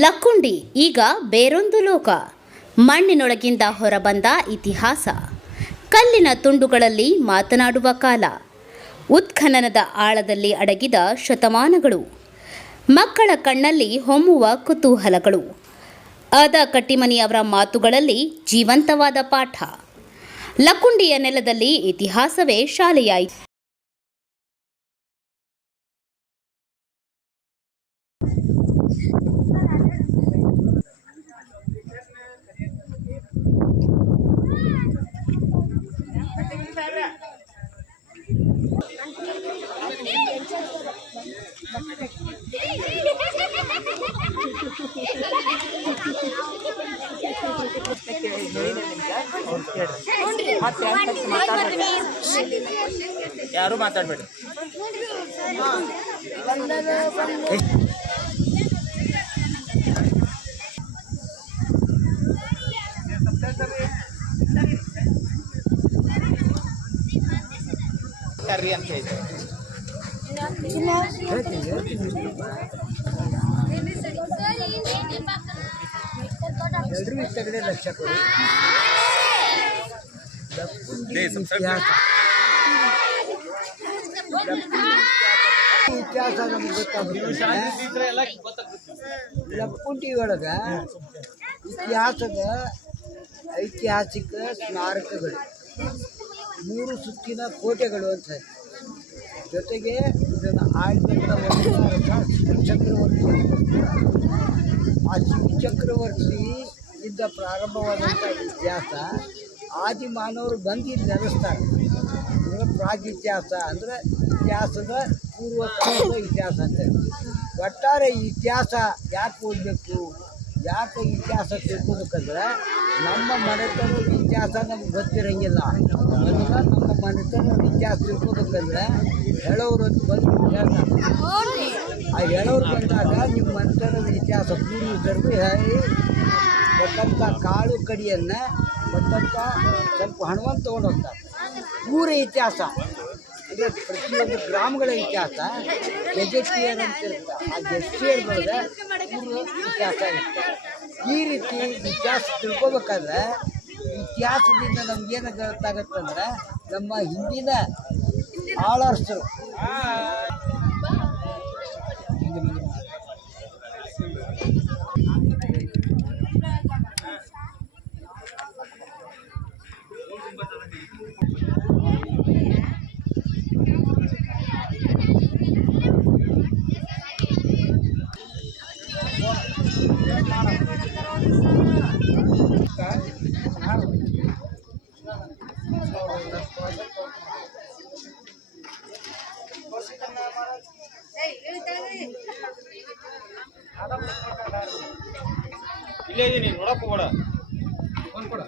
ಲಕ್ಕುಂಡಿ ಈಗ ಬೇರೊಂದು ಲೋಕ. ಮಣ್ಣಿನೊಳಗಿಂದ ಹೊರಬಂದ ಇತಿಹಾಸ. ಕಲ್ಲಿನ ತುಂಡುಗಳಲ್ಲಿ ಮಾತನಾಡುವ ಕಾಲ. ಉತ್ಖನನದ ಆಳದಲ್ಲಿ ಅಡಗಿದ ಶತಮಾನಗಳು. ಮಕ್ಕಳ ಕಣ್ಣಲ್ಲಿ ಹೊಮ್ಮುವ ಕುತೂಹಲಗಳು. ಆದ ಕಟ್ಟಿಮನಿಯವರ ಮಾತುಗಳಲ್ಲಿ ಜೀವಂತವಾದ ಪಾಠ. ಲಕ್ಕುಂಡಿಯ ನೆಲದಲ್ಲಿ ಇತಿಹಾಸವೇ ಶಾಲೆಯಾಯಿತು. ಯಾರು ಮಾತಾಡ್ಬೇಡಿ. ಕರ್ರಿ ಅಂತ ಹೇಳಿ ಎಲ್ಲರೂ ಕಡೆ ಲಕ್ಷ ಕೊಡಿ. ಇತಿಹಾಸ ನಮ್ಗೆ ಗೊತ್ತಾಗುತ್ತೆ. ಲಕ್ಕುಂಡಿ ಒಳಗೆ ಇತಿಹಾಸದ ಐತಿಹಾಸಿಕ ಸ್ಮಾರಕಗಳು, 3 ಸುತ್ತಿನ ಕೋಟೆಗಳು ಅಂತ. ಜೊತೆಗೆ ಇದನ್ನು ಆಳಿದಂಥ ಚಕ್ರವರ್ತಿ, ಆ ಚಕ್ರವರ್ತಿ ಇಂದ ಪ್ರಾರಂಭವಾದಂಥ ಇತಿಹಾಸ ಆದಿ ಮಾನವರು ಬಂದು ಇಲ್ಲಿ ನೆಲೆಸ್ತಾರೆ. ಅಂದರೆ ಪ್ರಾಗಿತಿಹಾಸ ಅಂದರೆ ಇತಿಹಾಸದ ಪೂರ್ವಕಾಲದ ಇತಿಹಾಸ ಅಂತ. ಒಟ್ಟಾರೆ ಇತಿಹಾಸ ಯಾಕೆ ಓದಬೇಕು, ಯಾಕೆ ಇತಿಹಾಸ ತಿಳ್ಕೋಬೇಕಂದ್ರೆ ನಮ್ಮ ಮನೆತನದ ಇತಿಹಾಸ ನಮ್ಗೆ ಗೊತ್ತಿರೋಂಗಿಲ್ಲ. ಅದನ್ನು ನಮ್ಮ ಮನೆತನದ ಇತಿಹಾಸ ತಿಳ್ಕೋಬೇಕಂದ್ರೆ ಹೇಳೋರು ಅಂತ ಬಂದು ಹೇಳ್ತಾರೆ. ಆ ಹೇಳೋರು ಬಂದಾಗ ನಿಮ್ಮ ಮನೆತನದ ಇತಿಹಾಸ ಪೂರ್ವಜರಿಗೂ ಹೇಳಿ ಕೊಟ್ಟಂಥ ಕಾಳು ಕಡಿಯನ್ನು ಕೊಟ್ಟಂಥ ಸ್ವಲ್ಪ ಹಣವನ್ನು ತೊಗೊಂಡು ಹೋಗ್ತಾರೆ. ಊರ ಇತಿಹಾಸ ಅಂದರೆ ಪ್ರತಿಯೊಂದು ಗ್ರಾಮಗಳ ಇತಿಹಾಸ ಗೆಜೆಟಿಯರ್ ಅಂತ ಇರುತ್ತೆ. ಆ ಗೆಜೆಟಿಯರ್ಗಳಿಗೆ ಪೂರ್ವ ಇತಿಹಾಸ ಇರುತ್ತೆ. ಈ ರೀತಿ ಇತಿಹಾಸ ತಿಳ್ಕೊಬೇಕಾದ್ರೆ ಇತಿಹಾಸದಿಂದ ನಮಗೇನು ಗೊತ್ತಾಗತ್ತಂದ್ರೆ ನಮ್ಮ ಹಿಂದಿನ ಆಳರ್ಸರು ಇಲ್ಲೇ ಇದೀನಿ ನೋಡಕ್ಕೂ ಕೂಡ ಒಂದು ಕೂಡ